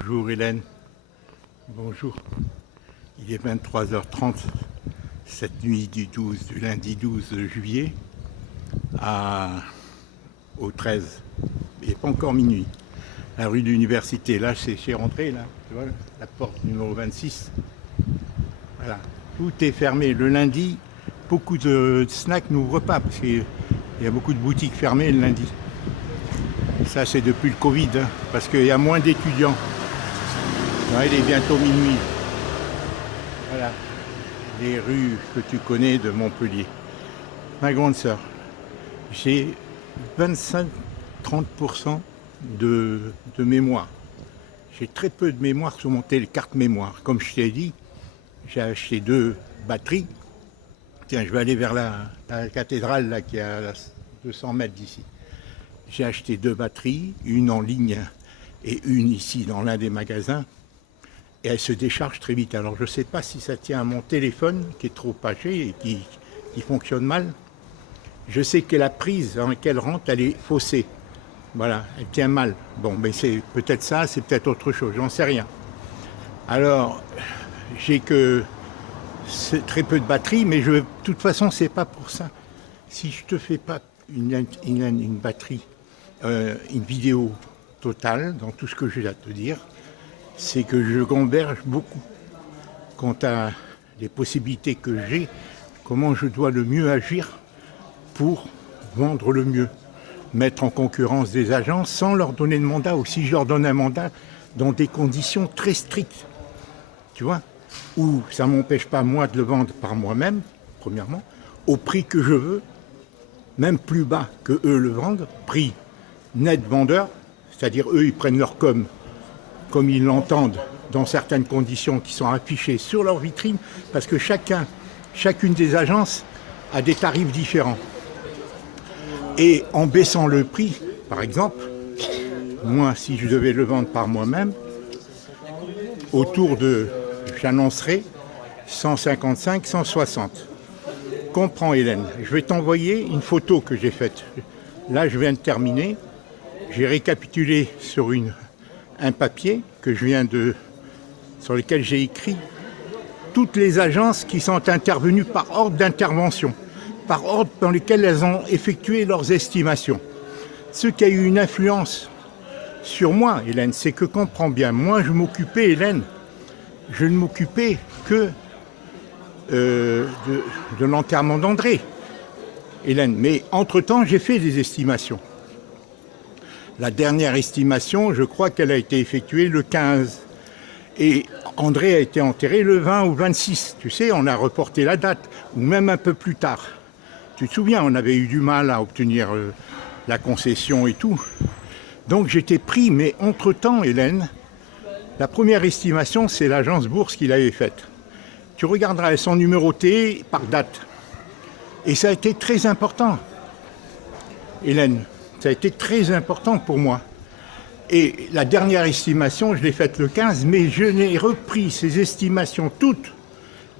Bonjour Hélène, bonjour. Il est 23h30 cette nuit du lundi 12 juillet au 13. Il n'est pas encore minuit. La rue de l'Université, là c'est rentré, là, tu vois, la porte numéro 26. Voilà, tout est fermé. Le lundi, beaucoup de snacks n'ouvrent pas parce qu'il y a beaucoup de boutiques fermées le lundi. Ça c'est depuis le Covid, hein, parce qu'il y a moins d'étudiants. Non, il est bientôt minuit. Voilà, les rues que tu connais de Montpellier. Ma grande sœur, j'ai 25-30% de mémoire. J'ai très peu de mémoire sur mon carte mémoire. Comme je t'ai dit, j'ai acheté 2 batteries. Tiens, je vais aller vers la cathédrale là, qui est à 200 mètres d'ici. J'ai acheté 2 batteries, une en ligne et une ici dans l'un des magasins. Et elle se décharge très vite. Alors je ne sais pas si ça tient à mon téléphone qui est trop âgé et qui fonctionne mal. Je sais que la prise dans laquelle elle rentre, elle est faussée. Voilà, elle tient mal. Bon, mais c'est peut-être ça, c'est peut-être autre chose, j'en sais rien. Alors, j'ai que très peu de batterie, mais de toute façon, c'est pas pour ça. Si je te fais pas une batterie, une vidéo totale dans tout ce que j'ai à te dire, c'est que je gamberge beaucoup quant à les possibilités que j'ai, comment je dois le mieux agir pour vendre le mieux, mettre en concurrence des agences sans leur donner de mandat, ou si je leur donne un mandat dans des conditions très strictes, tu vois, où ça ne m'empêche pas moi de le vendre par moi-même, premièrement, au prix que je veux, même plus bas que eux le vendent, prix net vendeur, c'est-à-dire eux ils prennent leur comme ils l'entendent, dans certaines conditions qui sont affichées sur leur vitrine, parce que chacune des agences a des tarifs différents. Et en baissant le prix, par exemple, moi, si je devais le vendre par moi-même, j'annoncerais 155, 160. Comprends Hélène, je vais t'envoyer une photo que j'ai faite. Là, je viens de terminer. J'ai récapitulé sur un papier sur lequel j'ai écrit toutes les agences qui sont intervenues par ordre d'intervention, par ordre dans lesquels elles ont effectué leurs estimations. Ce qui a eu une influence sur moi, Hélène, c'est que, comprends bien, moi je m'occupais, Hélène, je ne m'occupais que de l'enterrement d'André, Hélène. Mais entre-temps, j'ai fait des estimations. La dernière estimation, je crois qu'elle a été effectuée le 15. Et André a été enterré le 20 ou 26. Tu sais, on a reporté la date, ou même un peu plus tard. Tu te souviens, on avait eu du mal à obtenir la concession et tout. Donc j'étais pris, mais entre-temps, Hélène, la première estimation, c'est l'agence Bourse qui l'avait faite. Tu regarderas, elles sont numérotées par date. Et ça a été très important, Hélène. Ça a été très important pour moi. Et la dernière estimation, je l'ai faite le 15, mais je n'ai repris ces estimations toutes.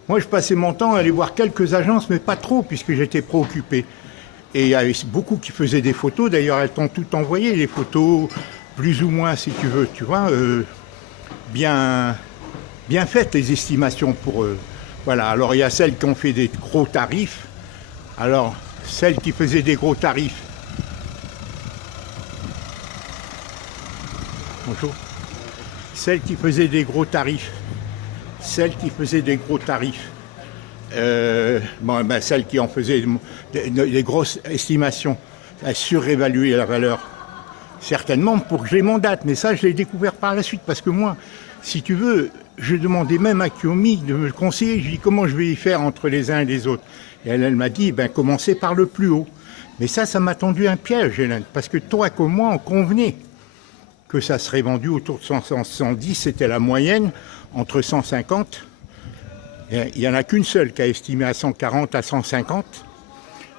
Moi, je passais mon temps à aller voir quelques agences, mais pas trop, puisque j'étais préoccupé. Et il y avait beaucoup qui faisaient des photos. D'ailleurs, elles t'ont tout envoyé, les photos, plus ou moins, si tu veux, tu vois, bien faites, les estimations pour eux. Voilà, alors il y a celles qui ont fait des gros tarifs. Alors, celles qui faisaient des gros tarifs, bonjour. Celles qui faisaient des gros tarifs, celles qui en faisaient des grosses estimations, elles surévaluaient la valeur, certainement pour que je les mandate. Mais ça, je l'ai découvert par la suite, parce que moi, si tu veux, je demandais même à Kiomi de me conseiller. Je dis comment je vais y faire entre les uns et les autres. Et elle m'a dit, commencez par le plus haut. Mais ça m'a tendu un piège, Hélène, parce que toi comme moi, on convenait que ça serait vendu autour de 110, c'était la moyenne, entre 150. Il n'y en a qu'une seule qui a estimé à 140, à 150.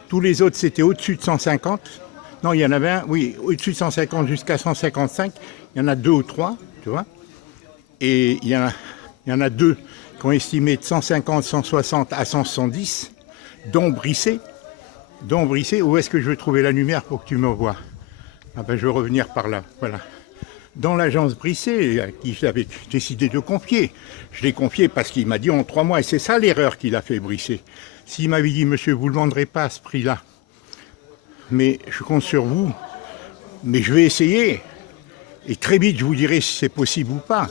Tous les autres, c'était au-dessus de 150. Non, il y en avait un, oui, au-dessus de 150 jusqu'à 155. Il y en a 2 ou 3, tu vois. Et il y en a 2 qui ont estimé de 150, 160 à 170, dont Brisset. Où est-ce que je vais trouver la lumière pour que tu me vois? Je vais revenir par là, voilà. dans l'agence Brisset, à qui j'avais décidé de confier. Je l'ai confié parce qu'il m'a dit en 3 mois, et c'est ça l'erreur qu'il a fait, Brisset. S'il m'avait dit, monsieur, vous ne le vendrez pas à ce prix-là, mais je compte sur vous, mais je vais essayer, et très vite je vous dirai si c'est possible ou pas.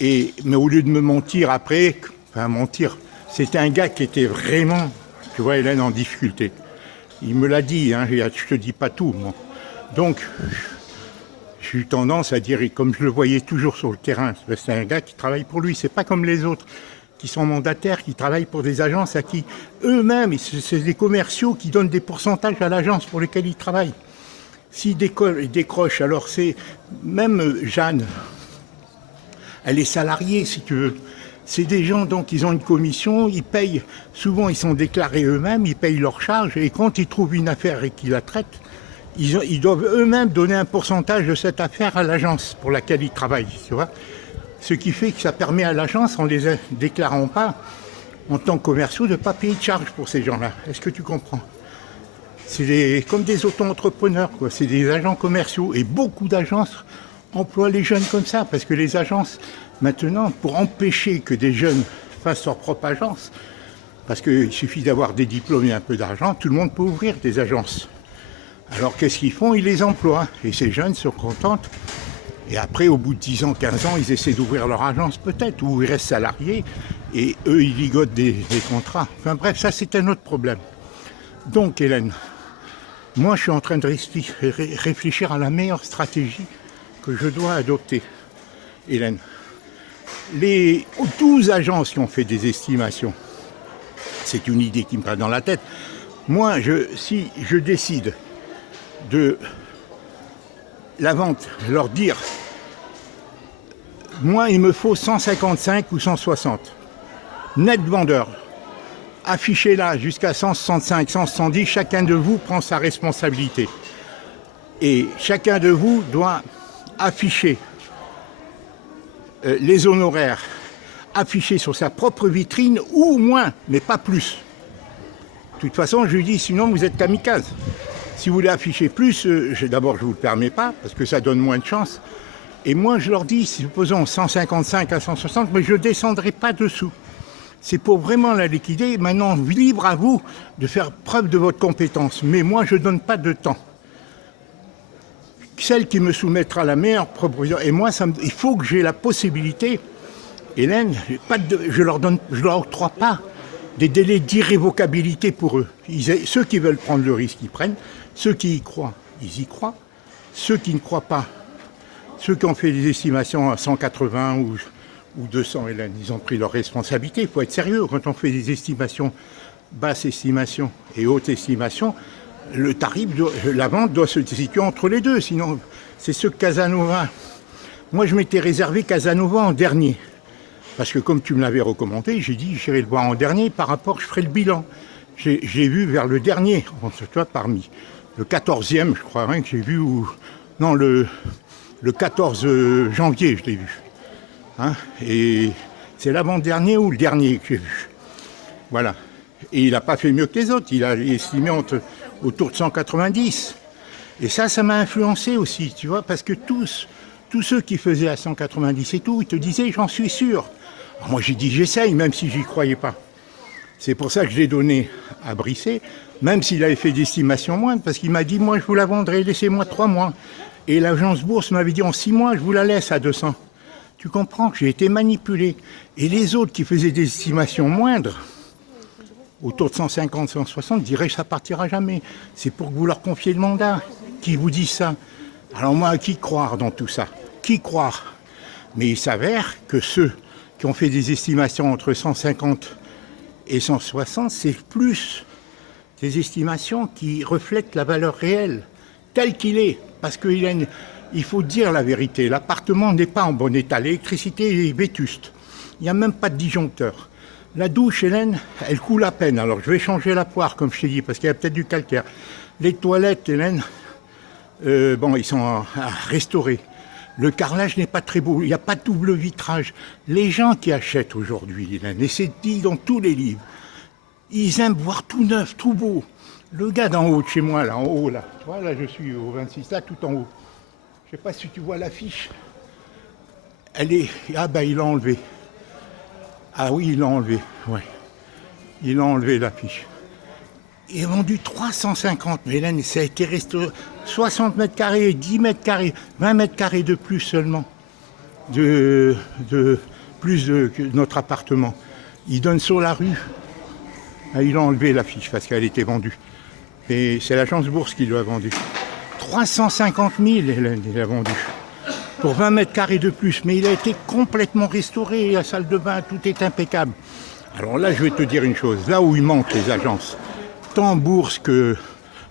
Mais au lieu de me mentir après, enfin mentir, c'était un gars qui était vraiment, tu vois Hélène, en difficulté. Il me l'a dit, hein, je ne te dis pas tout. Moi. Donc, j'ai eu tendance à dire, et comme je le voyais toujours sur le terrain, c'est un gars qui travaille pour lui, c'est pas comme les autres qui sont mandataires, qui travaillent pour des agences à qui eux-mêmes, c'est des commerciaux qui donnent des pourcentages à l'agence pour lesquelles ils travaillent. S'ils décrochent, alors c'est, même Jeanne, elle est salariée si tu veux. C'est des gens, donc, ils ont une commission, ils payent, souvent ils sont déclarés eux-mêmes, ils payent leurs charges, et quand ils trouvent une affaire et qu'ils la traitent, ils doivent eux-mêmes donner un pourcentage de cette affaire à l'agence pour laquelle ils travaillent, tu vois. Ce qui fait que ça permet à l'agence, en ne les déclarant pas, en tant que commerciaux, de ne pas payer de charges pour ces gens-là. Est-ce que tu comprends? C'est comme des auto-entrepreneurs, quoi. C'est des agents commerciaux, et beaucoup d'agences emploient les jeunes comme ça, parce que les agences, maintenant, pour empêcher que des jeunes fassent leur propre agence, parce qu'il suffit d'avoir des diplômes et un peu d'argent, tout le monde peut ouvrir des agences. Alors qu'est-ce qu'ils font? Ils les emploient. Et ces jeunes sont contents. Et après, au bout de 10 ans, 15 ans, ils essaient d'ouvrir leur agence peut-être, ou ils restent salariés, et eux, ils ligotent des contrats. Enfin bref, ça c'est un autre problème. Donc Hélène, moi je suis en train de réfléchir à la meilleure stratégie que je dois adopter. Hélène, les 12 agences qui ont fait des estimations, c'est une idée qui me passe dans la tête. Moi, si je décide de la vente, leur dire, moi il me faut 155 ou 160. Net vendeur, affichez là jusqu'à 165, 170, chacun de vous prend sa responsabilité. Et chacun de vous doit afficher les honoraires, afficher sur sa propre vitrine ou moins, mais pas plus. De toute façon, je lui dis, sinon vous êtes kamikaze. Si vous voulez afficher plus, d'abord je ne vous le permets pas, parce que ça donne moins de chance. Et moi je leur dis, supposons 155 à 160, mais je ne descendrai pas dessous. C'est pour vraiment la liquider. Maintenant, libre à vous de faire preuve de votre compétence. Mais moi, je ne donne pas de temps. Celle qui me soumettra la meilleure proposition, et moi, il faut que j'ai la possibilité, Hélène, je leur octroie pas des délais d'irrévocabilité pour eux. Ceux qui veulent prendre le risque, ils prennent. Ceux qui y croient, ils y croient. Ceux qui ne croient pas, ceux qui ont fait des estimations à 180 ou 200, Hélène, ils ont pris leurs responsabilités. Il faut être sérieux. Quand on fait des estimations, basse estimation et haute estimation, le tarif, la vente doit se situer entre les deux. Sinon, c'est ce Casanova. Moi, je m'étais réservé Casanova en dernier. Parce que comme tu me l'avais recommandé, j'ai dit, j'irai le voir en dernier, par rapport, je ferai le bilan. J'ai vu vers le dernier, entre toi, parmi le 14e, je crois, hein, que j'ai vu, non, le 14 janvier, je l'ai vu. Hein, et c'est l'avant-dernier ou le dernier que j'ai vu. Voilà. Et il n'a pas fait mieux que les autres, il a estimé autour de 190. Et ça m'a influencé aussi, tu vois, parce que tous ceux qui faisaient à 190 et tout, ils te disaient, j'en suis sûr. Alors moi j'ai dit, j'essaye, même si j'y croyais pas. C'est pour ça que je l'ai donné à Brisset, même s'il avait fait d'estimation moindre, parce qu'il m'a dit, moi je vous la vendrai, laissez-moi 3 mois. Et l'agence Bourse m'avait dit, en 6 mois, je vous la laisse à 200. Tu comprends que j'ai été manipulé. Et les autres qui faisaient des estimations moindres, autour de 150, 160, diraient, ça partira jamais. C'est pour que vous leur confiez le mandat. Qui vous dit ça? Alors moi, à qui croire dans tout ça? Qui croire? Mais il s'avère que ceux qui ont fait des estimations entre 150 et 160, c'est plus des estimations qui reflètent la valeur réelle, telle qu'il est. Parce qu'il faut dire la vérité, l'appartement n'est pas en bon état, l'électricité est vétuste, il n'y a même pas de disjoncteur. La douche, Hélène, elle coule à peine, alors je vais changer la poire, comme je t'ai dit, parce qu'il y a peut-être du calcaire. Les toilettes, Hélène, ils sont à restaurer. Le carrelage n'est pas très beau, il n'y a pas de double vitrage. Les gens qui achètent aujourd'hui, Hélène, et c'est dit dans tous les livres, ils aiment voir tout neuf, tout beau. Le gars d'en haut de chez moi, là, en haut, là, tu vois, là je suis au 26, là, tout en haut. sais pas si tu vois l'affiche. Elle est... Ah ben il l'a enlevé. Ah oui, il l'a enlevé, ouais. Il a enlevé l'affiche. Il a vendu 350, mais Hélène, ça a été restauré 60 mètres carrés, 10 mètres carrés, 20 mètres carrés de plus seulement. De plus que notre appartement. Il donne sur la rue. Ah, il a enlevé l'affiche parce qu'elle était vendue. Et c'est l'agence Bourse qui l'a vendue. 350 000, Hélène, il a vendu. Pour 20 mètres carrés de plus. Mais il a été complètement restauré. La salle de bain, tout est impeccable. Alors là, je vais te dire une chose. Là où il manque les agences, tant Bourse que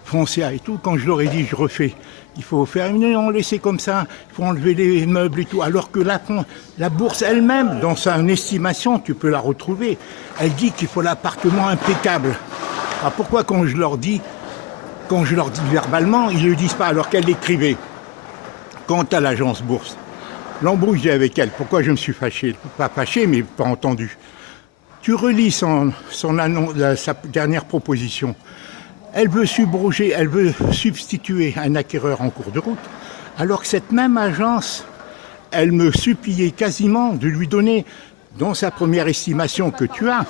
Foncia et tout, quand je leur ai dit, je refais. Il faut faire une laisser comme ça, il faut enlever les meubles et tout. Alors que la Bourse elle-même, dans son estimation, tu peux la retrouver, elle dit qu'il faut l'appartement impeccable. Alors pourquoi quand je leur dis verbalement, ils ne le disent pas alors qu'elle l'écrivait. Quant à l'agence Bourse, l'embrouille j'ai avec elle, pourquoi je me suis fâché? Pas fâché, mais pas entendu. Tu relis sa dernière proposition. Elle veut subroger, elle veut substituer un acquéreur en cours de route, alors que cette même agence, elle me suppliait quasiment de lui donner, dans sa première estimation que tu as,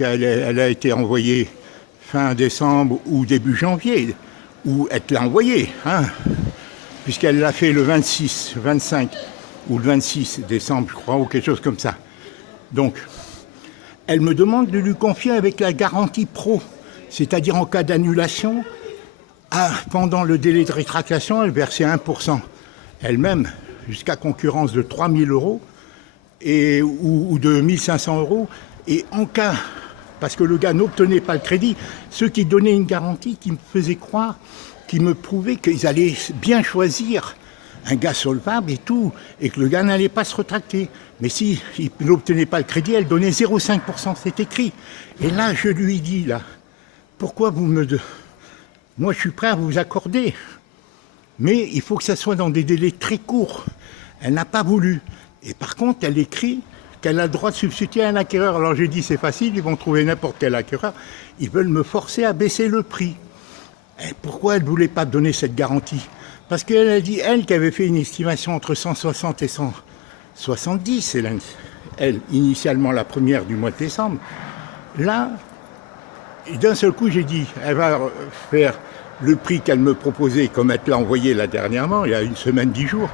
elle a été envoyée fin décembre ou début janvier, ou elle te l'a envoyée, hein, puisqu'elle l'a fait le 26, 25 ou le 26 décembre, je crois, ou quelque chose comme ça. Donc, elle me demande de lui confier avec la garantie pro. C'est-à-dire en cas d'annulation, pendant le délai de rétractation, elle versait 1%. Elle-même, jusqu'à concurrence de 3 000 € ou de 1 500 €. Et en cas, parce que le gars n'obtenait pas le crédit, ceux qui donnaient une garantie, qui me faisaient croire, qui me prouvaient qu'ils allaient bien choisir un gars solvable et tout, et que le gars n'allait pas se retracter. Mais s'il n'obtenait pas le crédit, elle donnait 0,5%, c'est écrit. Et là, je lui dis, là, pourquoi vous me... Moi, je suis prêt à vous accorder. Mais il faut que ça soit dans des délais très courts. Elle n'a pas voulu. Et par contre, elle écrit qu'elle a le droit de substituer un acquéreur. Alors j'ai dit, c'est facile, ils vont trouver n'importe quel acquéreur. Ils veulent me forcer à baisser le prix. Et pourquoi elle ne voulait pas donner cette garantie? Parce qu'elle a dit, elle, qui avait fait une estimation entre 160 et 170, elle, initialement la première du mois de décembre. Là... Et d'un seul coup, j'ai dit, elle va faire le prix qu'elle me proposait, comme elle l'a envoyé là dernièrement, il y a une semaine, 10 jours,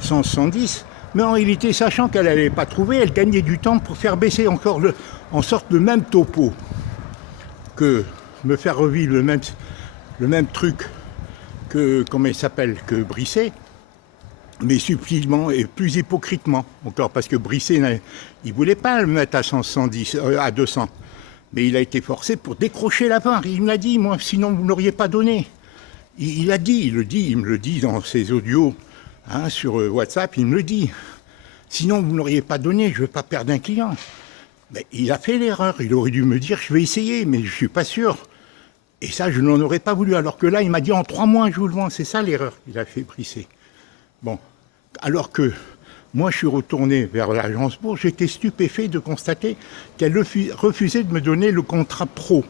170. Mais en réalité, sachant qu'elle n'allait pas trouver, elle gagnait du temps pour faire baisser encore en sorte le même topo, que me faire revivre le même truc que, comment il s'appelle, que Brisset, mais subtilement et plus hypocritement encore, parce que Brisset, il ne voulait pas le mettre à 110, à 200. Mais il a été forcé pour décrocher la part. Il me l'a dit, moi, sinon vous ne l'auriez pas donné. Il me le dit dans ses audios, hein, sur WhatsApp, il me le dit. Sinon vous ne l'auriez pas donné, je ne veux pas perdre un client. Mais il a fait l'erreur, il aurait dû me dire, je vais essayer, mais je ne suis pas sûr. Et ça, je n'en aurais pas voulu. Alors que là, il m'a dit, en 3 mois, je vous le vends. C'est ça l'erreur qu'il a fait Brisset. Bon, alors que... Moi, je suis retourné vers l'agence Bourse, j'étais stupéfait de constater qu'elle refusait de me donner le contrat pro,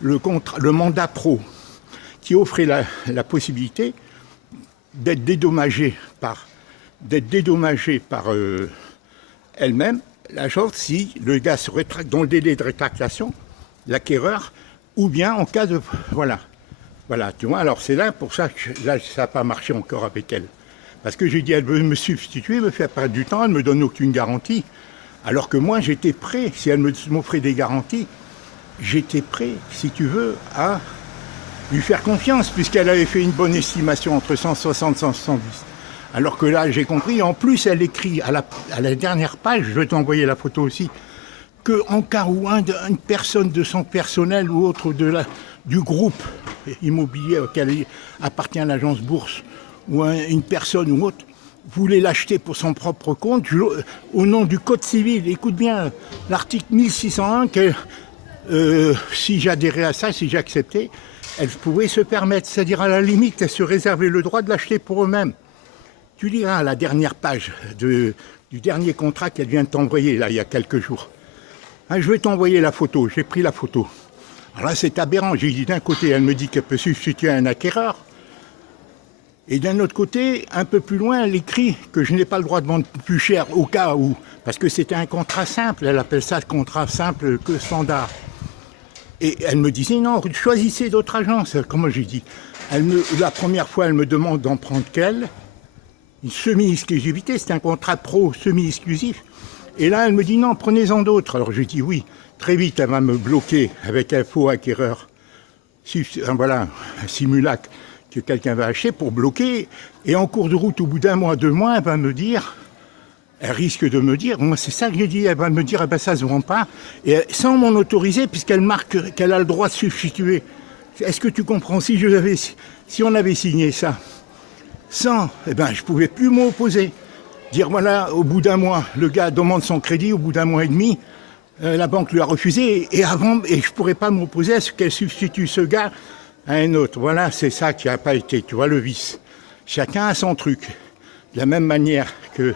le mandat pro, qui offrait la possibilité d'être dédommagée par elle-même, l'agence, si le gars se rétracte dans le délai de rétractation, l'acquéreur, ou bien en cas de... Voilà, tu vois, alors c'est là, pour ça que là, ça n'a pas marché encore avec elle. Parce que j'ai dit, elle veut me substituer, me faire perdre du temps, elle ne me donne aucune garantie. Alors que moi, j'étais prêt, si elle m'offrait des garanties, j'étais prêt, si tu veux, à lui faire confiance, puisqu'elle avait fait une bonne estimation entre 160 et 170. Alors que là, j'ai compris, en plus, elle écrit à la dernière page, je vais t'envoyer la photo aussi, qu'en cas où une personne de son personnel ou autre du groupe immobilier auquel appartient l'agence Bourse, ou une personne ou autre, voulait l'acheter pour son propre compte, au nom du Code civil. Écoute bien, l'article 1601, que si j'adhérais à ça, si j'acceptais, elle pouvait se permettre, c'est-à-dire à la limite, elle se réservait le droit de l'acheter pour eux-mêmes. Tu liras à la dernière page du dernier contrat qu'elle vient de t'envoyer, là, il y a quelques jours. Hein, je vais t'envoyer la photo, j'ai pris la photo. Alors là, c'est aberrant. J'ai dit d'un côté, elle me dit qu'elle peut substituer un acquéreur. Et d'un autre côté, un peu plus loin, elle écrit que je n'ai pas le droit de vendre plus cher au cas où, parce que c'était un contrat simple, elle appelle ça contrat simple que standard. Et elle me disait non, choisissez d'autres agences. Comment j'ai dit, la première fois, elle me demande d'en prendre quelle, une semi-exclusivité, c'était un contrat pro semi-exclusif. Et là, elle me dit non, prenez-en d'autres. Alors je dis oui. Très vite, elle va me bloquer avec un faux acquéreur. Voilà, un simulacre que quelqu'un va acheter pour bloquer. Et en cours de route, au bout d'un mois, 2 mois, elle va me dire, elle risque de me dire, moi c'est ça que j'ai dit, elle va me dire, eh ben, ça ne se vend pas. Et sans m'en autoriser, puisqu'elle marque qu'elle a le droit de substituer. Est-ce que tu comprends, si on avait signé ça, sans, eh ben, je ne pouvais plus m'opposer. Dire voilà, au bout d'un mois, le gars demande son crédit, au bout d'un mois et demi, la banque lui a refusé, et je ne pourrais pas m'opposer à ce qu'elle substitue ce gars à un autre. Voilà, c'est ça qui n'a pas été, tu vois, le vice. Chacun a son truc. De la même manière que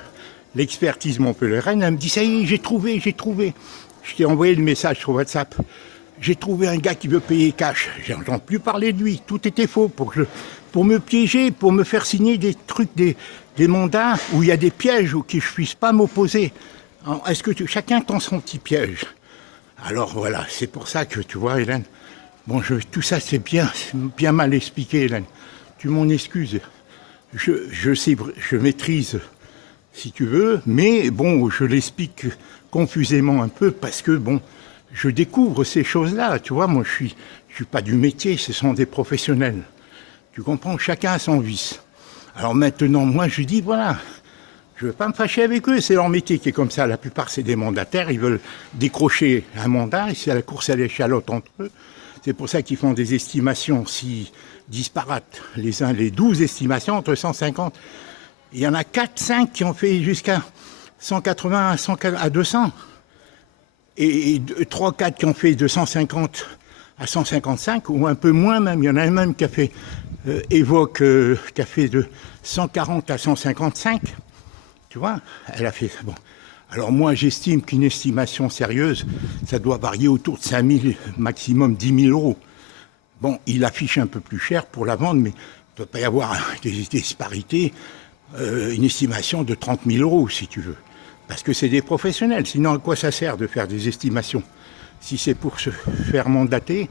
l'expertise Montpellier-Rennes, elle me dit, ça y est, j'ai trouvé. Je t'ai envoyé le message sur WhatsApp. J'ai trouvé un gars qui veut payer cash. J'entends plus parler de lui. Tout était faux pour me piéger, pour me faire signer des trucs, des mandats où il y a des pièges où je ne puisse pas m'opposer. Est-ce que chacun tend son petit piège? Alors voilà, c'est pour ça que tu vois, Hélène, bon, tout ça c'est bien mal expliqué, Hélène. Tu m'en excuses. Je sais, je maîtrise, si tu veux, mais bon, je l'explique confusément un peu parce que bon, je découvre ces choses-là. Tu vois, moi je suis pas du métier, ce sont des professionnels. Tu comprends, chacun a son vice. Alors maintenant, moi je dis voilà. Je ne veux pas me fâcher avec eux, c'est leur métier qui est comme ça. La plupart, c'est des mandataires, ils veulent décrocher un mandat, et c'est la course à l'échalote entre eux. C'est pour ça qu'ils font des estimations si disparates, les 12 estimations entre 150. Il y en a 4-5 qui ont fait jusqu'à 180 à 200. Et 3-4 qui ont fait de 150 à 155, ou un peu moins même. Il y en a un même qui a fait, qui a fait de 140 à 155. Tu vois, elle a fait ça. Bon. Alors moi, j'estime qu'une estimation sérieuse, ça doit varier autour de 5 000, maximum 10 000 euros. Bon, il affiche un peu plus cher pour la vente, mais il ne doit pas y avoir des disparités. Une estimation de 30 000 euros, si tu veux. Parce que c'est des professionnels. Sinon, à quoi ça sert de faire des estimations? Si c'est pour se faire mandater,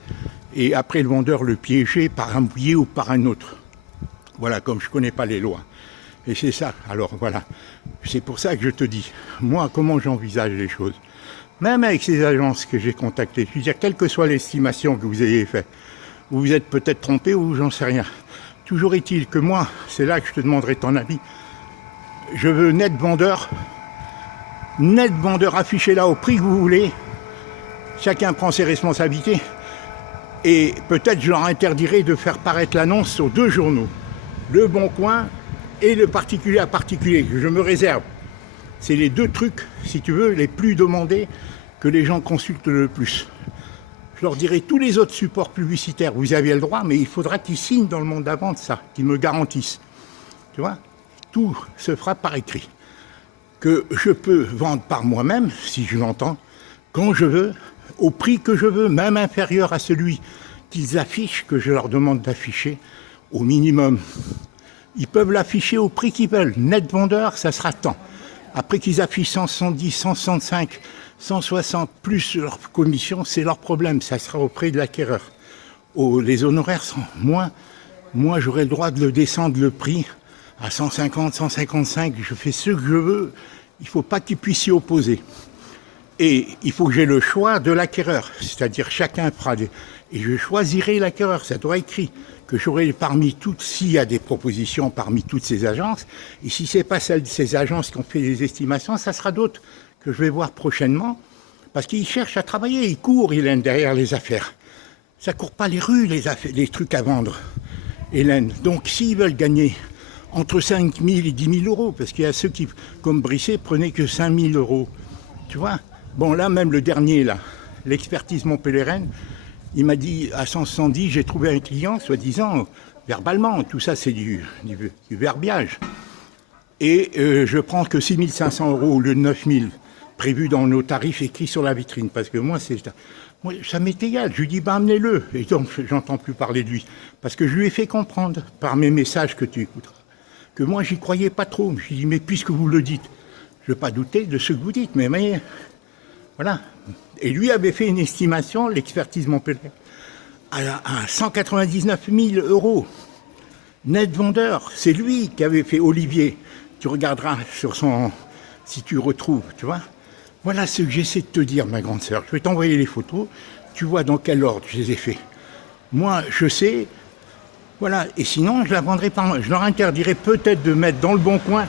et après le vendeur le piéger par un billet ou par un autre. Voilà, comme je ne connais pas les lois. Et c'est ça, alors voilà, c'est pour ça que je te dis, moi, comment j'envisage les choses. Même avec ces agences que j'ai contactées, je veux dire, quelle que soit l'estimation que vous ayez faite, vous vous êtes peut-être trompé ou j'en sais rien. Toujours est-il que moi, c'est là que je te demanderai ton avis, je veux net vendeur affiché là au prix que vous voulez, chacun prend ses responsabilités, et peut-être je leur interdirai de faire paraître l'annonce sur 2 journaux, Le Bon Coin et le particulier à particulier, que je me réserve. C'est les 2 trucs, si tu veux, les plus demandés que les gens consultent le plus. Je leur dirai tous les autres supports publicitaires, vous aviez le droit, mais il faudra qu'ils signent dans le monde d'avant de ça, qu'ils me garantissent. Tu vois, tout se fera par écrit. Que je peux vendre par moi-même, si je l'entends, quand je veux, au prix que je veux, même inférieur à celui qu'ils affichent, que je leur demande d'afficher, au minimum. Ils peuvent l'afficher au prix qu'ils veulent. Net vendeur, ça sera tant. Après qu'ils affichent 170, 165, 160, plus leur commission, c'est leur problème. Ça sera au prix de l'acquéreur. Les honoraires sont moins. Moi, j'aurai le droit de le descendre le prix à 150, 155. Je fais ce que je veux. Il ne faut pas qu'ils puissent s'y opposer. Et il faut que j'ai le choix de l'acquéreur. C'est-à-dire chacun fera des... Et je choisirai l'acquéreur. Ça doit être écrit. Que j'aurai parmi toutes, s'il y a des propositions parmi toutes ces agences, et si ce n'est pas celles de ces agences qui ont fait des estimations, ça sera d'autres que je vais voir prochainement, parce qu'ils cherchent à travailler, ils courent, Hélène, derrière les affaires. Ça ne court pas les rues, les trucs à vendre, Hélène. Donc s'ils veulent gagner entre 5 000 et 10 000 euros, parce qu'il y a ceux qui, comme Brisset, prenaient que 5 000 euros, tu vois. Bon, là, même le dernier, là, l'expertise Montpellier-Rennes, il m'a dit, à 170, j'ai trouvé un client, soi-disant, verbalement, tout ça c'est du verbiage. Et je prends que 6 500 euros au lieu de 9 000, prévu dans nos tarifs écrits sur la vitrine. Parce que moi, Moi, ça m'est égal. Je lui dis, bah, amenez-le. Et donc, j'entends plus parler de lui. Parce que je lui ai fait comprendre, par mes messages que tu écouteras, que moi, j'y croyais pas trop. Je lui dis, mais puisque vous le dites, je ne veux pas douter de ce que vous dites, mais voilà. Et lui avait fait une estimation, l'expertise Montpellier, à 199 000 euros. Net vendeur. C'est lui qui avait fait Olivier. Tu regarderas sur son... si tu retrouves, tu vois. Voilà ce que j'essaie de te dire, ma grande sœur. Je vais t'envoyer les photos. Tu vois dans quel ordre je les ai faits. Moi, je sais. Voilà. Et sinon, je la vendrai par moi. Je leur interdirai peut-être de mettre dans le Bon Coin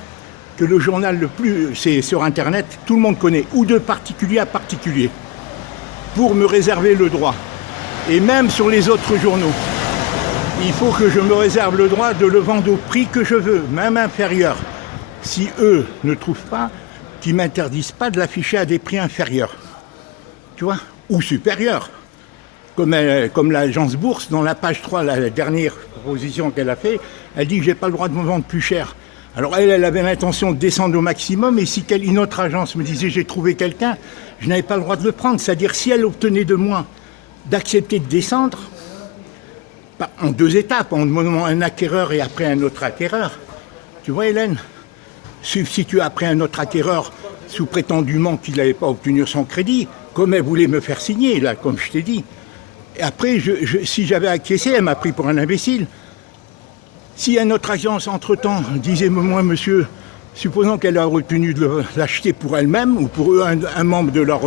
que le journal le plus... c'est sur Internet, tout le monde connaît. Ou de particulier à particulier. Pour me réserver le droit. Et même sur les autres journaux. Il faut que je me réserve le droit de le vendre au prix que je veux, même inférieur. Si eux ne trouvent pas, qu'ils ne m'interdisent pas de l'afficher à des prix inférieurs. Tu vois? Ou supérieurs. Comme l'agence Bourse, dans la page 3, la dernière proposition qu'elle a fait, elle dit que je n'ai pas le droit de me vendre plus cher. Alors elle avait l'intention de descendre au maximum, et si une autre agence me disait j'ai trouvé quelqu'un, je n'avais pas le droit de le prendre. C'est-à-dire si elle obtenait de moi d'accepter de descendre, en deux étapes, en demandant un acquéreur et après un autre acquéreur. Tu vois, Hélène, substituer après un autre acquéreur sous prétendument qu'il n'avait pas obtenu son crédit, comme elle voulait me faire signer, là, comme je t'ai dit. Et après, si j'avais acquiescé, elle m'a pris pour un imbécile. Si une autre agence, entre-temps, disait, moi, monsieur, supposons qu'elle a retenu de l'acheter pour elle-même ou pour eux, un membre de leur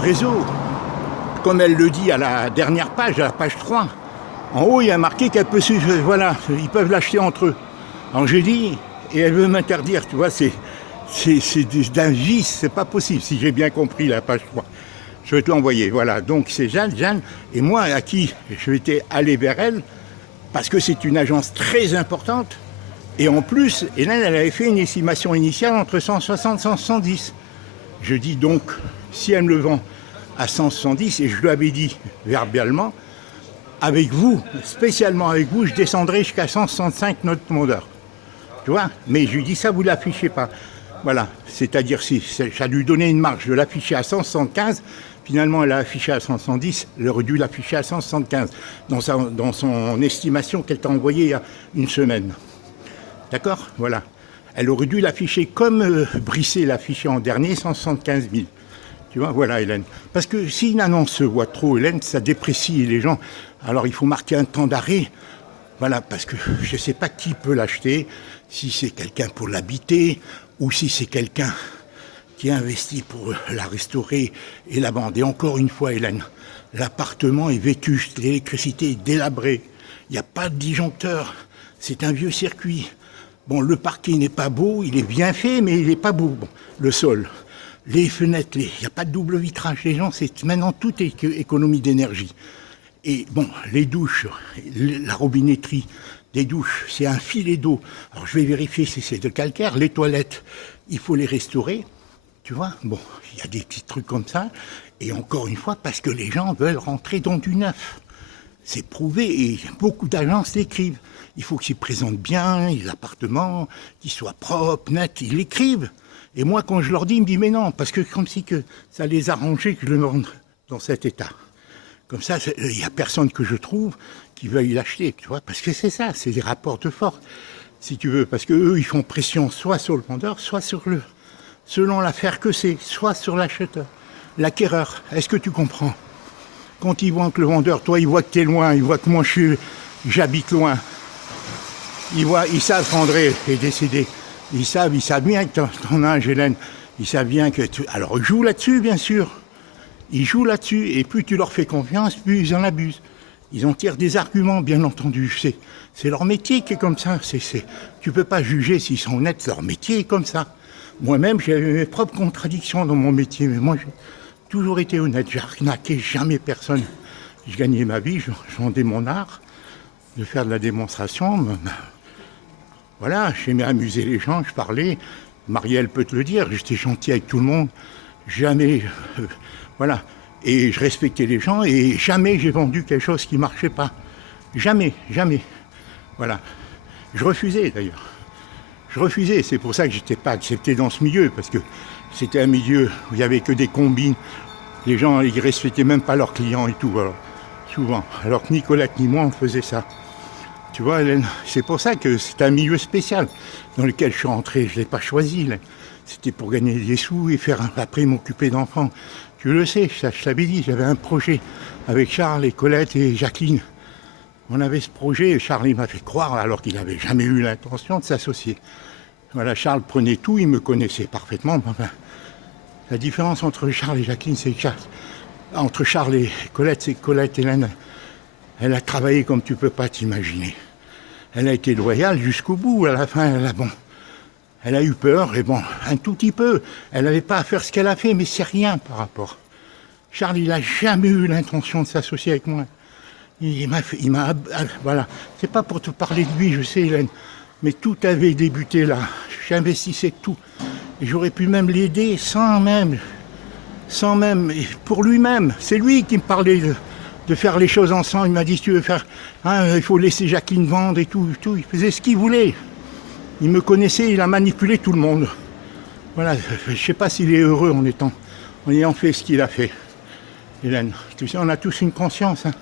réseau, comme elle le dit à la dernière page, à la page 3, en haut, il y a marqué qu'elle peut voilà, ils peuvent l'acheter entre eux. Alors j'ai dit, et elle veut m'interdire, tu vois, c'est d'un vice, c'est pas possible, si j'ai bien compris la page 3. Je vais te l'envoyer, voilà. Donc c'est Jeanne, et moi, à qui je vais aller vers elle, parce que c'est une agence très importante, et en plus, Hélène, elle avait fait une estimation initiale entre 160 et 170. Je dis donc, si elle me le vend à 170, et je lui avais dit verbalement, avec vous, spécialement avec vous, je descendrai jusqu'à 165 notre vendeur. Tu vois? Mais je lui dis ça, vous ne l'affichez pas. Voilà, c'est-à-dire si ça lui donnait une marge de l'afficher à 175, finalement elle a affiché à 170, elle aurait dû l'afficher à 175 dans son estimation qu'elle t'a envoyée il y a une semaine. D'accord? Voilà. Elle aurait dû l'afficher comme Brisset l'affichait en dernier, 175 000. Tu vois, voilà, Hélène. Parce que si une annonce se voit trop, Hélène, ça déprécie les gens. Alors il faut marquer un temps d'arrêt. Voilà, parce que je ne sais pas qui peut l'acheter, si c'est quelqu'un pour l'habiter, ou si c'est quelqu'un qui a investi pour la restaurer et la vendre. Et encore une fois, Hélène, l'appartement est vétuste, l'électricité est délabrée. Il n'y a pas de disjoncteur. C'est un vieux circuit. Bon, le parquet n'est pas beau, il est bien fait, mais il n'est pas beau. Bon, le sol, les fenêtres, il n'y a pas de double vitrage. Les gens, c'est maintenant toute économie d'énergie. Et bon, les douches, la robinetterie des douches, c'est un filet d'eau. Alors je vais vérifier si c'est de calcaire. Les toilettes, il faut les restaurer. Tu vois, bon, il y a des petits trucs comme ça. Et encore une fois, parce que les gens veulent rentrer dans du neuf. C'est prouvé et beaucoup d'agences l'écrivent. Il faut qu'ils présentent bien l'appartement, qu'il soit propre, net, ils l'écrivent. Et moi, quand je leur dis, ils me disent, mais non, parce que comme si que ça les arrangeait que je le vende dans cet état. Comme ça, il n'y a personne que je trouve qui veuille l'acheter, tu vois, parce que c'est ça, c'est des rapports de force, si tu veux, parce qu'eux, ils font pression soit sur le vendeur, soit sur selon l'affaire que c'est, soit sur l'acheteur, l'acquéreur. Est-ce que tu comprends? Quand ils voient que le vendeur, toi, ils voient que tu es loin, ils voient que moi, j'habite loin, ils savent qu'André est décédé, ils savent bien que ton âge, Hélène, ils savent bien que alors, ils jouent là-dessus, bien sûr. Ils jouent là-dessus, et plus tu leur fais confiance, plus ils en abusent. Ils en tirent des arguments, bien entendu. C'est leur métier qui est comme ça. Tu ne peux pas juger s'ils sont honnêtes, leur métier est comme ça. Moi-même, j'ai mes propres contradictions dans mon métier, mais moi, j'ai toujours été honnête. J'ai arnaqué jamais personne. Je gagnais ma vie, je vendais mon art, de faire de la démonstration. Voilà, j'aimais amuser les gens, je parlais. Marielle peut te le dire, j'étais gentil avec tout le monde. Jamais... Voilà, et je respectais les gens et jamais j'ai vendu quelque chose qui ne marchait pas. Jamais, jamais. Voilà. Je refusais d'ailleurs. Je refusais, c'est pour ça que je n'étais pas accepté dans ce milieu, parce que C'était un milieu où il n'y avait que des combines. Les gens, ils respectaient même pas leurs clients et tout, alors, souvent. Alors que Nicolette ni moi, on faisait ça. Tu vois, Hélène, c'est pour ça que c'est un milieu spécial dans lequel je suis rentré. Je ne l'ai pas choisi, Hélène. C'était pour gagner des sous et après m'occuper d'enfants. Tu le sais, je t'avais dit, j'avais un projet avec Charles et Colette et Jacqueline. On avait ce projet et Charles il m'a fait croire alors qu'il n'avait jamais eu l'intention de s'associer. Voilà, Charles prenait tout, il me connaissait parfaitement. Enfin, la différence entre Charles et Jacqueline, c'est que entre Charles et Colette, c'est que Colette, Hélène, elle a travaillé comme tu peux pas t'imaginer. Elle a été loyale jusqu'au bout. À la fin, elle a eu peur, et bon, un tout petit peu. Elle n'avait pas à faire ce qu'elle a fait, mais c'est rien par rapport. Charles, il n'a jamais eu l'intention de s'associer avec moi. Voilà. C'est pas pour te parler de lui, je sais, Hélène, mais tout avait débuté là. J'investissais tout. Et j'aurais pu même l'aider sans même, pour lui-même. C'est lui qui me parlait de faire les choses ensemble. Il m'a dit, si tu veux faire, il faut laisser Jacqueline vendre et tout. Il faisait ce qu'il voulait. Il me connaissait, il a manipulé tout le monde. Voilà, je ne sais pas s'il est heureux en ayant fait ce qu'il a fait. Hélène, tu sais, on a tous une conscience. Hein.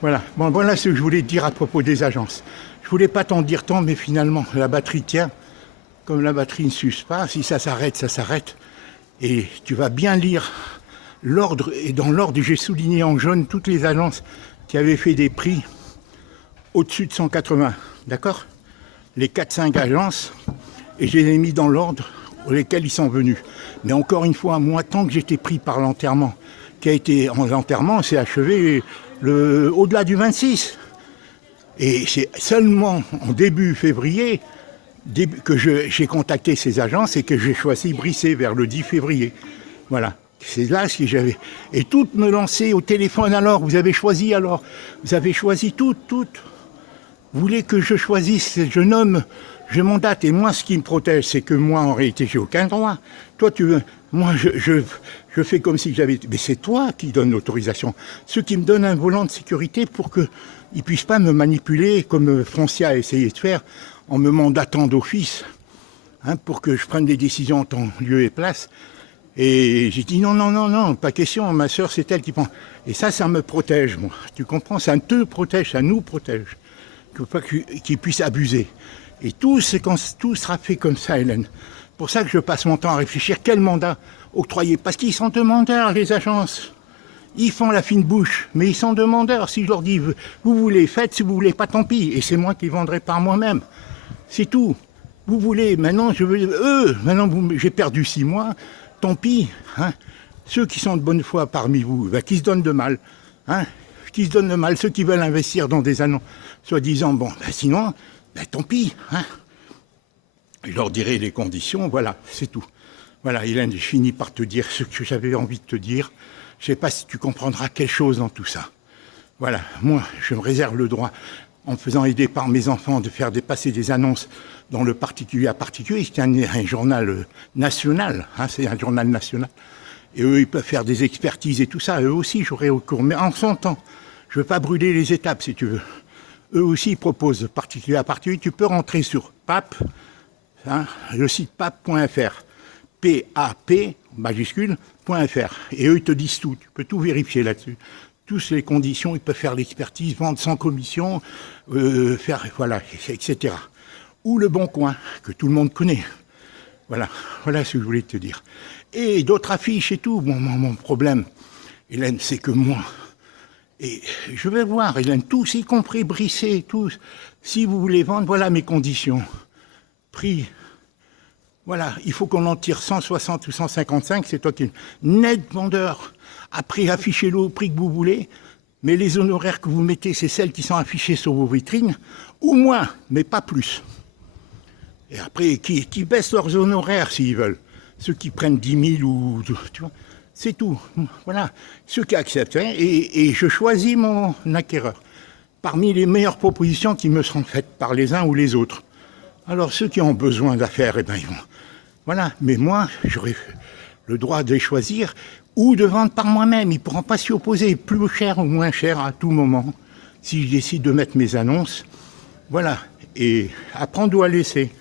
Voilà. Bon, voilà ce que je voulais te dire à propos des agences. Je voulais pas t'en dire tant, mais finalement, la batterie tient. Comme la batterie ne s'use pas, si ça s'arrête, ça s'arrête. Et tu vas bien lire l'ordre. Et dans l'ordre, j'ai souligné en jaune toutes les agences qui avaient fait des prix au-dessus de 180. D'accord ? Les 4-5 agences. Et je les ai mis dans l'ordre auquel ils sont venus. Mais encore une fois, moi, tant que j'étais pris par l'enterrement, l'enterrement s'est achevé au-delà du 26. Et c'est seulement en début février que j'ai contacté ces agences et que j'ai choisi Brissé vers le 10 février. Voilà. C'est là ce que j'avais. Et toutes me lançaient au téléphone alors. Vous avez choisi toutes. Vous voulez que je choisisse, je nomme, je mandate. Et moi, ce qui me protège, c'est que moi, en réalité, j'ai aucun droit. Toi, tu veux. Moi, je fais comme si j'avais. Mais c'est toi qui donne l'autorisation. Ceux qui me donnent un volant de sécurité pour qu'ils ne puissent pas me manipuler comme Foncia a essayé de faire en me mandatant d'office, pour que je prenne des décisions en temps, lieu et place. Et j'ai dit non, pas question, ma soeur, c'est elle qui prend. Et ça me protège, moi. Tu comprends? Ça te protège, ça nous protège. Il ne faut pas qu'ils puissent abuser. Et tout sera fait comme ça, Hélène. C'est pour ça que je passe mon temps à réfléchir quel mandat octroyer. Parce qu'ils sont demandeurs, les agences. Ils font la fine bouche, mais ils sont demandeurs. Si je leur dis, vous voulez, faites, si vous voulez pas, tant pis. Et c'est moi qui vendrai par moi-même. C'est tout. Vous voulez, maintenant, j'ai perdu 6 mois, tant pis. Ceux qui sont de bonne foi parmi vous, qui se donnent de mal, ceux qui veulent investir dans des annonces, soi-disant, sinon, tant pis. Je leur dirai les conditions, voilà, c'est tout. Voilà, Hélène, je finis par te dire ce que j'avais envie de te dire. Je ne sais pas si tu comprendras quelque chose dans tout ça. Voilà, moi, je me réserve le droit, en me faisant aider par mes enfants, de faire dépasser des annonces dans le particulier à particulier. C'est un journal national, c'est un journal national. Et eux, ils peuvent faire des expertises et tout ça. Eux aussi, j'aurais recours. Mais en son temps, je ne veux pas brûler les étapes, si tu veux. Eux aussi, ils proposent de particulier à particulier. Tu peux rentrer sur PAP, le site pap.fr. P-A-P, majuscule.fr. Et eux, ils te disent tout. Tu peux tout vérifier là-dessus. Toutes les conditions, ils peuvent faire l'expertise, vendre sans commission, etc. Ou le Bon Coin, que tout le monde connaît. Voilà ce que je voulais te dire. Et d'autres affiches et tout. Mon problème, Hélène, c'est que moi, et je vais voir, Hélène, tous, y compris Brissé, tous, si vous voulez vendre, voilà mes conditions. Prix. Voilà, il faut qu'on en tire 160 ou 155, c'est toi qui es net vendeur. Après, affichez-le au prix que vous voulez, mais les honoraires que vous mettez, c'est celles qui sont affichées sur vos vitrines, ou moins, mais pas plus. Et après, qui baissent leurs honoraires s'ils veulent. Ceux qui prennent 10 000 ou... Tu vois, c'est tout. Voilà, ceux qui acceptent. Et je choisis mon acquéreur parmi les meilleures propositions qui me seront faites par les uns ou les autres. Alors, ceux qui ont besoin d'affaires, ils vont... Voilà, mais moi, j'aurai le droit de les choisir ou de vendre par moi-même. Ils ne pourront pas s'y opposer, plus cher ou moins cher à tout moment, si je décide de mettre mes annonces. Voilà, et apprendre ou à laisser.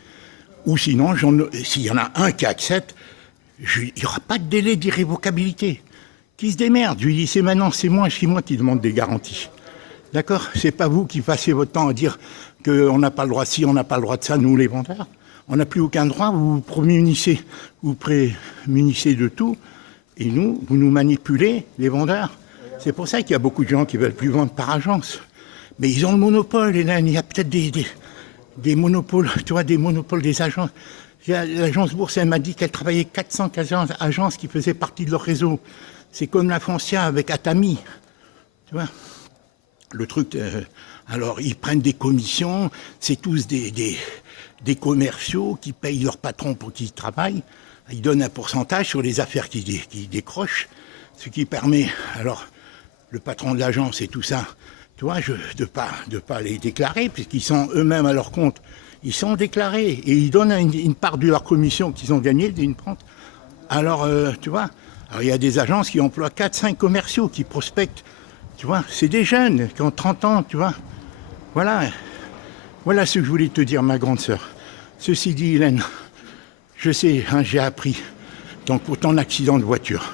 Ou sinon, s'il y en a un qui accepte, Il n'y aura pas de délai d'irrévocabilité. Qui se démerde? Je lui dis, c'est maintenant, c'est moi qui demande des garanties. D'accord? C'est pas vous qui passez votre temps à dire qu'on n'a pas le droit de ci, on n'a pas le droit de ça, nous les vendeurs. On n'a plus aucun droit, vous vous prémunissez de tout, et nous, vous nous manipulez, les vendeurs. C'est pour ça qu'il y a beaucoup de gens qui veulent plus vendre par agence. Mais ils ont le monopole, Hélène. Il y a peut-être des monopoles, tu vois, des monopoles des agences. L'agence Bourse, elle m'a dit qu'elle travaillait 400 agences qui faisaient partie de leur réseau. C'est comme la Foncia avec Atami. Tu vois, le truc. Alors, ils prennent des commissions. C'est tous des commerciaux qui payent leur patron pour qu'ils travaillent. Ils donnent un pourcentage sur les affaires qu'ils décrochent. Ce qui permet, alors, le patron de l'agence et tout ça, tu vois, de pas les déclarer, puisqu'ils sont eux-mêmes à leur compte. Ils sont déclarés et ils donnent une part de leur commission qu'ils ont gagnée, d'une prendre. Alors, tu vois, alors, il y a des agences qui emploient 4-5 commerciaux qui prospectent. Tu vois, c'est des jeunes qui ont 30 ans, tu vois. Voilà ce que je voulais te dire, ma grande sœur. Ceci dit, Hélène, je sais, hein, j'ai appris. Donc, pour ton accident de voiture,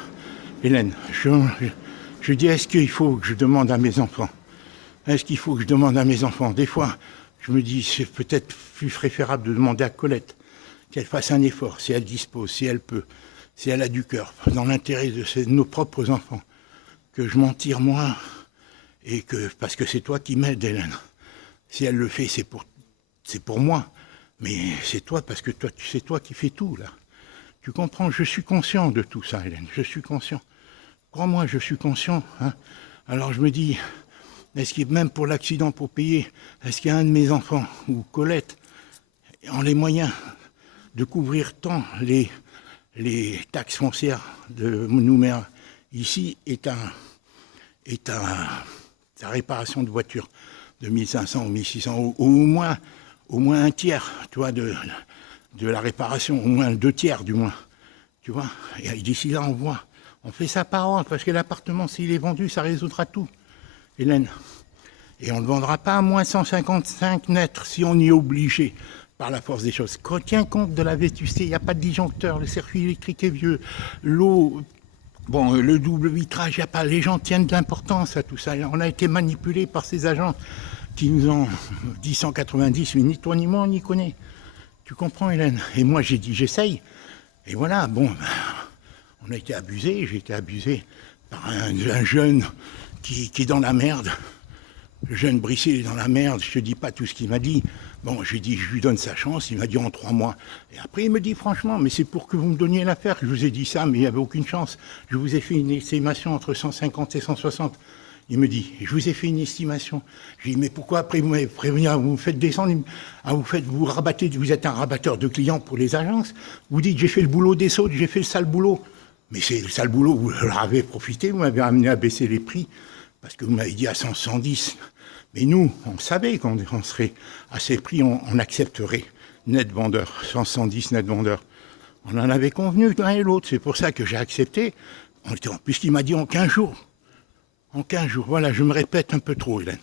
Hélène, je dis, est-ce qu'il faut que je demande à mes enfants? Est-ce qu'il faut que je demande à mes enfants? Des fois, je me dis, c'est peut-être plus préférable de demander à Colette qu'elle fasse un effort, si elle dispose, si elle peut, si elle a du cœur, dans l'intérêt de nos propres enfants, que je m'en tire moi, et parce que c'est toi qui m'aides, Hélène. Si elle le fait, c'est pour moi, mais c'est toi, parce que c'est toi qui fais tout, là. Tu comprends? Je suis conscient de tout ça, Hélène, je suis conscient. Crois-moi, je suis conscient. Hein. Alors je me dis, est-ce qu'il, même pour l'accident, pour payer, est-ce qu'il y a un de mes enfants, ou Colette, ont les moyens de couvrir tant les taxes foncières de Nouméa ici sa réparation de voiture de 1500 ou 1600, ou au moins un tiers, tu vois, de la réparation, au moins 2/3 du moins, tu vois. Et d'ici là, on fait ça par ordre, parce que l'appartement, s'il est vendu, ça résoudra tout, Hélène. Et on ne le vendra pas à moins 155 net si on y est obligé par la force des choses. Tiens compte de la vétusté, il n'y a pas de disjoncteur, le circuit électrique est vieux, l'eau, bon, le double vitrage, il n'y a pas. Les gens tiennent de l'importance à tout ça. On a été manipulés par ces agents qui nous ont dit 190, mais ni toi ni moi on y connaît. Tu comprends, Hélène? Et moi j'ai dit j'essaye. Et voilà, bon, on a été abusés, j'ai été abusé par un jeune qui est dans la merde. Le jeune Brissé est dans la merde, je te dis pas tout ce qu'il m'a dit. Bon, j'ai dit, je lui donne sa chance, il m'a dit en 3 mois. Et après, il me dit, franchement, mais c'est pour que vous me donniez l'affaire que je vous ai dit ça, mais il n'y avait aucune chance. Je vous ai fait une estimation entre 150 et 160. Il me dit, je vous ai fait une estimation. Je lui dis, mais pourquoi après vous m'avez prévenu, vous me faites descendre, vous rabattez, vous êtes un rabatteur de clients pour les agences. Vous dites, j'ai fait le boulot des sauts, j'ai fait le sale boulot. Mais c'est le sale boulot, vous leur avez profité, vous m'avez amené à baisser les prix, parce que vous m'avez dit à 110. Mais nous, on savait qu'on serait à ces prix, on accepterait net vendeur, 110 net vendeur. On en avait convenu l'un et l'autre, c'est pour ça que j'ai accepté. Puisqu'il m'a dit en 15 jours. En 15 jours, voilà, je me répète un peu trop, Hélène.